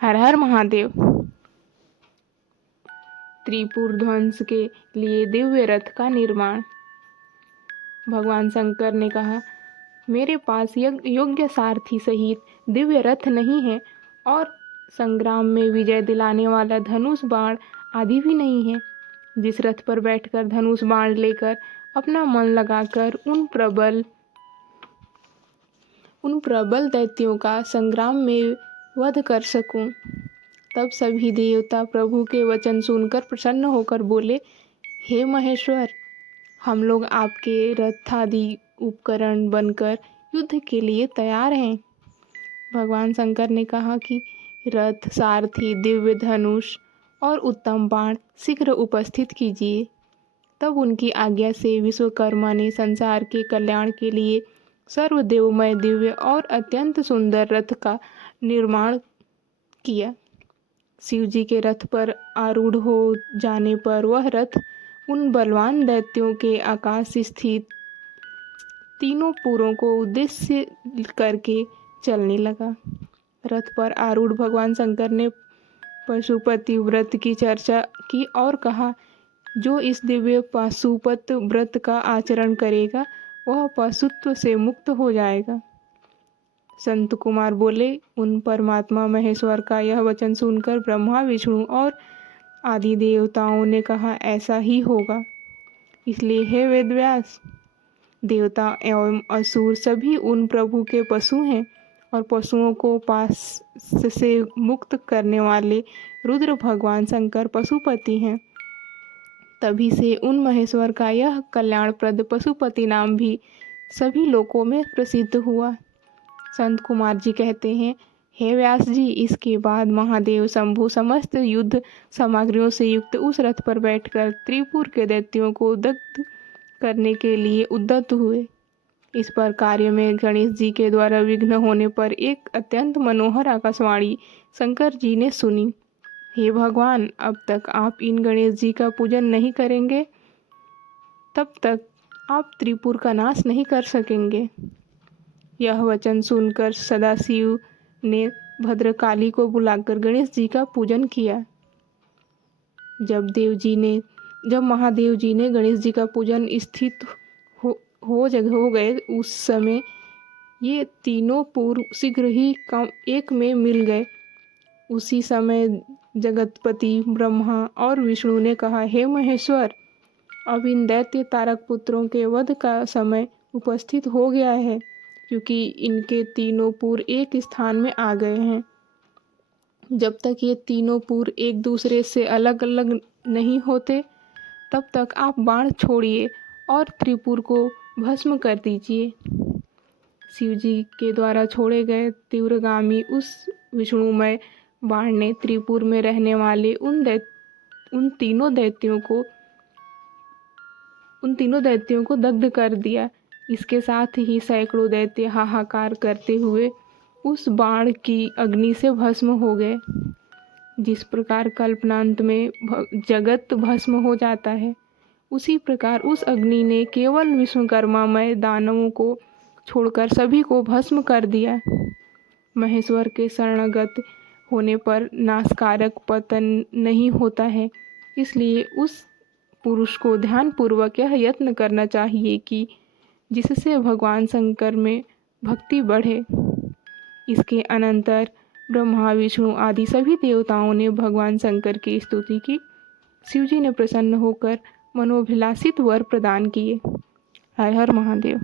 हर हर महादेव। त्रिपुर ध्वंस के लिए दिव्य रथ का निर्माण। भगवान शंकर ने कहा, मेरे पास योग्य सारथी सहित दिव्य रथ नहीं है और संग्राम में विजय दिलाने वाला धनुष बाण आदि भी नहीं है। जिस रथ पर बैठकर धनुष बाण लेकर अपना मन लगाकर उन प्रबल दैत्यों का संग्राम में वध कर सकूं। तब सभी देवता प्रभु के वचन सुनकर प्रसन्न होकर बोले, हे महेश्वर, हम लोग आपके रथादि उपकरण बनकर युद्ध के लिए तैयार हैं। भगवान शंकर ने कहा कि रथ, सारथी, दिव्य धनुष और उत्तम बाण शीघ्र उपस्थित कीजिए। तब उनकी आज्ञा से विश्वकर्मा ने संसार के कल्याण के लिए सर्वदेवमय दिव्य और अत्यंत सुंदर रथ का निर्माण किया। शिव जी के रथ पर आरूढ़ हो जाने पर वह रथ उन बलवान दैत्यों के आकाश स्थित तीनों पुरों को उद्देश्य करके चलने लगा। रथ पर आरूढ़ भगवान शंकर ने पशुपति व्रत की चर्चा की और कहा, जो इस दिव्य पाशुपत व्रत का आचरण करेगा वह पशुत्व से मुक्त हो जाएगा। संत कुमार बोले, उन परमात्मा महेश्वर का यह वचन सुनकर ब्रह्मा, विष्णु और आदि देवताओं ने कहा, ऐसा ही होगा। इसलिए हे वेदव्यास, देवता एवं असुर सभी उन प्रभु के पशु हैं और पशुओं को पास से मुक्त करने वाले रुद्र भगवान शंकर पशुपति हैं। तभी से उन महेश्वर का यह कल्याणप्रद पशुपति नाम भी सभी लोकों में प्रसिद्ध हुआ। संत कुमार जी कहते हैं, हे व्यास जी, इसके बाद महादेव शंभु समस्त युद्ध सामग्रियों से युक्त उस रथ पर बैठकर त्रिपुर के दैत्यों को दग्ध करने के लिए उद्यत हुए। इस पर कार्य में गणेश जी के द्वारा विघ्न होने पर एक अत्यंत मनोहर आकाशवाणी शंकर जी ने सुनी, हे भगवान, अब तक आप इन गणेश जी का पूजन नहीं करेंगे तब तक आप त्रिपुर का नाश नहीं कर सकेंगे। यह वचन सुनकर सदाशिव ने भद्रकाली को बुलाकर गणेश जी का पूजन किया। जब महादेव जी ने गणेश जी का पूजन स्थित हो गए, उस समय ये तीनों पूर्व शीघ्र ही एक में मिल गए। उसी समय जगतपति ब्रह्मा और विष्णु ने कहा, हे महेश्वर, अब इन दैत्य तारक पुत्रों के वध का समय उपस्थित हो गया है, क्योंकि इनके तीनों पुर एक स्थान में आ गए हैं। जब तक ये तीनों पुर एक दूसरे से अलग अलग नहीं होते तब तक आप बाण छोड़िए और त्रिपुर को भस्म कर दीजिए। शिव जी के द्वारा छोड़े गए तीव्रगामी उस विष्णुमय बाण ने त्रिपुर में रहने वाले उन तीनों दैत्यों को दग्ध कर दिया। इसके साथ ही सैकड़ों दैत्य हाहाकार करते हुए उस बाण की अग्नि से भस्म हो गए। जिस प्रकार कल्पनांत में जगत भस्म हो जाता है, उसी प्रकार उस अग्नि ने केवल विश्वकर्मामय दानवों को छोड़कर सभी को भस्म कर दिया। महेश्वर के शरणागत होने पर नाशकारक पतन नहीं होता है, इसलिए उस पुरुष को ध्यानपूर्वक यह यत्न करना चाहिए कि जिससे भगवान शंकर में भक्ति बढ़े। इसके अनंतर ब्रह्मा, विष्णु आदि सभी देवताओं ने भगवान शंकर की स्तुति की। शिवजी ने प्रसन्न होकर मनोभिलाषित वर प्रदान किए। हर हर महादेव।